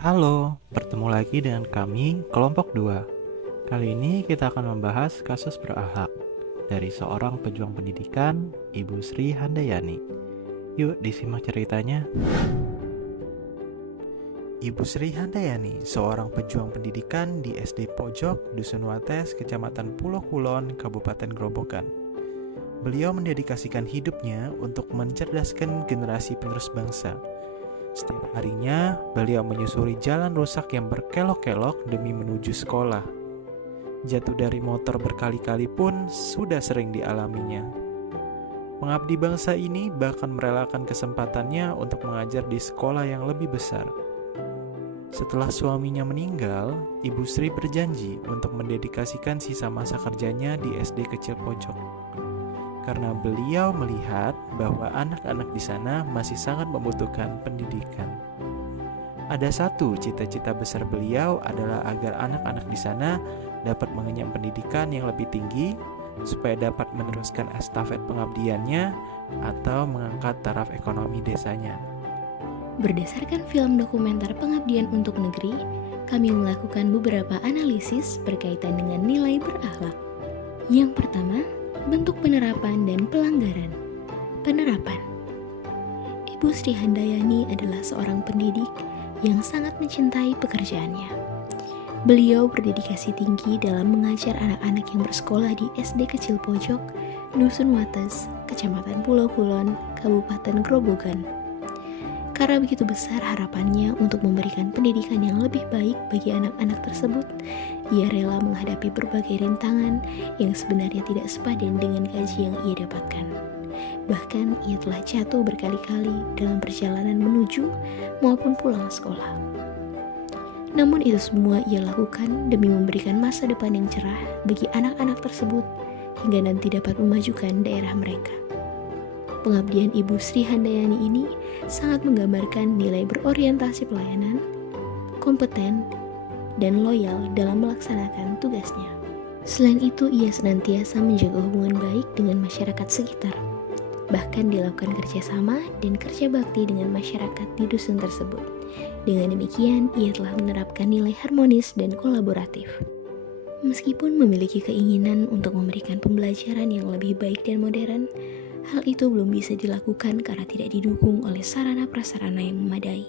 Halo, bertemu lagi dengan kami, kelompok 2. Kali ini kita akan membahas kasus berakhlak dari seorang pejuang pendidikan, Ibu Sri Handayani. Yuk disimak ceritanya. Ibu Sri Handayani, seorang pejuang pendidikan di SD Pojok, Dusun Wates, Kecamatan Pulau Kulon, Kabupaten Grobogan. Beliau mendedikasikan hidupnya untuk mencerdaskan generasi penerus bangsa. Setiap harinya, beliau menyusuri jalan rusak yang berkelok-kelok demi menuju sekolah. Jatuh dari motor berkali-kali pun sudah sering dialaminya. Pengabdi bangsa ini bahkan merelakan kesempatannya untuk mengajar di sekolah yang lebih besar. Setelah suaminya meninggal, Ibu Sri berjanji untuk mendedikasikan sisa masa kerjanya di SD kecil Pojok. Karena beliau melihat bahwa anak-anak di sana masih sangat membutuhkan pendidikan. Ada satu cita-cita besar beliau adalah agar anak-anak di sana dapat mengenyam pendidikan yang lebih tinggi supaya dapat meneruskan estafet pengabdiannya atau mengangkat taraf ekonomi desanya. Berdasarkan film dokumenter Pengabdian untuk Negeri, kami melakukan beberapa analisis berkaitan dengan nilai berakhlak. Yang pertama, bentuk penerapan dan pelanggaran. Penerapan. Ibu Sri Handayani adalah seorang pendidik yang sangat mencintai pekerjaannya. Beliau berdedikasi tinggi dalam mengajar anak-anak yang bersekolah di SD Kecil Pojok, Dusun Wates, Kecamatan Pulau Kulon, Kabupaten Grobogan. Karena begitu besar harapannya untuk memberikan pendidikan yang lebih baik bagi anak-anak tersebut, ia rela menghadapi berbagai rintangan yang sebenarnya tidak sepadan dengan gaji yang ia dapatkan. Bahkan ia telah jatuh berkali-kali dalam perjalanan menuju maupun pulang sekolah. Namun itu semua ia lakukan demi memberikan masa depan yang cerah bagi anak-anak tersebut hingga nanti dapat memajukan daerah mereka. Pengabdian Ibu Sri Handayani ini sangat menggambarkan nilai berorientasi pelayanan, kompeten, dan loyal dalam melaksanakan tugasnya. Selain itu, ia senantiasa menjaga hubungan baik dengan masyarakat sekitar. Bahkan dilakukan kerjasama dan kerja bakti dengan masyarakat di dusun tersebut. Dengan demikian, ia telah menerapkan nilai harmonis dan kolaboratif. Meskipun memiliki keinginan untuk memberikan pembelajaran yang lebih baik dan modern, hal itu belum bisa dilakukan karena tidak didukung oleh sarana-prasarana yang memadai.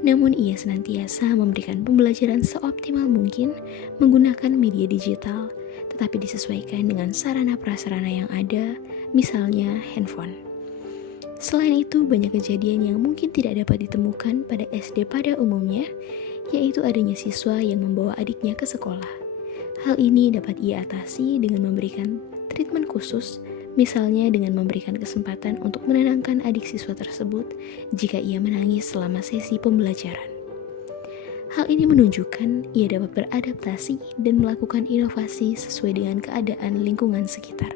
Namun ia senantiasa memberikan pembelajaran seoptimal mungkin menggunakan media digital, tetapi disesuaikan dengan sarana-prasarana yang ada, misalnya handphone. Selain itu, banyak kejadian yang mungkin tidak dapat ditemukan pada SD pada umumnya, yaitu adanya siswa yang membawa adiknya ke sekolah. Hal ini dapat ia atasi dengan memberikan treatment khusus, misalnya dengan memberikan kesempatan untuk menenangkan adik siswa tersebut jika ia menangis selama sesi pembelajaran. Hal ini menunjukkan ia dapat beradaptasi dan melakukan inovasi sesuai dengan keadaan lingkungan sekitar.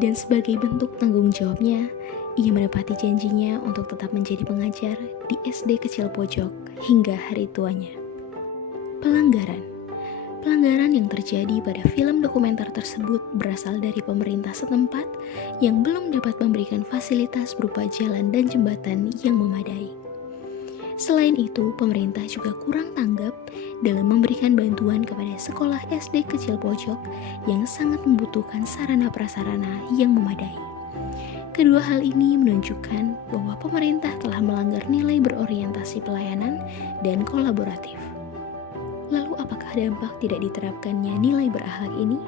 Dan sebagai bentuk tanggung jawabnya, ia menepati janjinya untuk tetap menjadi pengajar di SD Kecil Pojok hingga hari tuanya. Pelanggaran yang terjadi pada film dokumenter tersebut berasal dari pemerintah setempat yang belum dapat memberikan fasilitas berupa jalan dan jembatan yang memadai. Selain itu, pemerintah juga kurang tanggap dalam memberikan bantuan kepada sekolah SD Kecil Pojok yang sangat membutuhkan sarana-prasarana yang memadai. Kedua hal ini menunjukkan bahwa pemerintah telah melanggar nilai berorientasi pelayanan dan kolaboratif. Lalu apakah dampak tidak diterapkannya nilai berakhlak ini?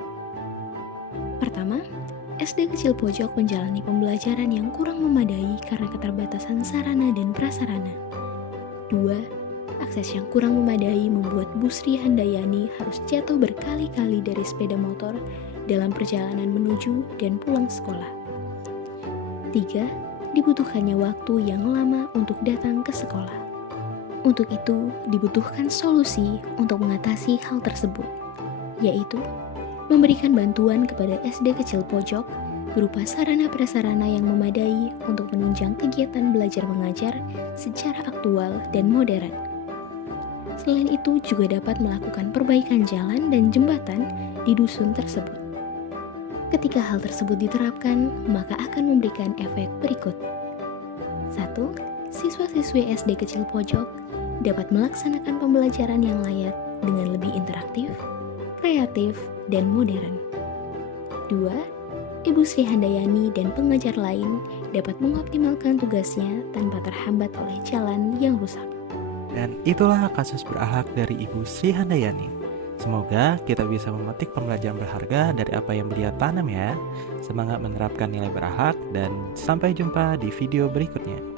Pertama, SD Kecil Pojok menjalani pembelajaran yang kurang memadai karena keterbatasan sarana dan prasarana. 2. Akses yang kurang memadai membuat Bu Sri Handayani harus jatuh berkali-kali dari sepeda motor dalam perjalanan menuju dan pulang sekolah. 3. Dibutuhkannya waktu yang lama untuk datang ke sekolah. Untuk itu, dibutuhkan solusi untuk mengatasi hal tersebut, yaitu memberikan bantuan kepada SD Kecil Pojok berupa sarana-prasarana yang memadai untuk menunjang kegiatan belajar mengajar secara aktual dan modern. Selain itu, juga dapat melakukan perbaikan jalan dan jembatan di dusun tersebut. Ketika hal tersebut diterapkan, maka akan memberikan efek berikut. 1. Siswa-siswi SD Kecil Pojok dapat melaksanakan pembelajaran yang layak dengan lebih interaktif, kreatif, dan modern. 2. Ibu Sri Handayani dan pengajar lain dapat mengoptimalkan tugasnya tanpa terhambat oleh jalan yang rusak. Dan itulah kasus berakhlak dari Ibu Sri Handayani. Semoga kita bisa memetik pembelajaran berharga dari apa yang beliau tanam ya. Semangat menerapkan nilai berakhlak dan sampai jumpa di video berikutnya.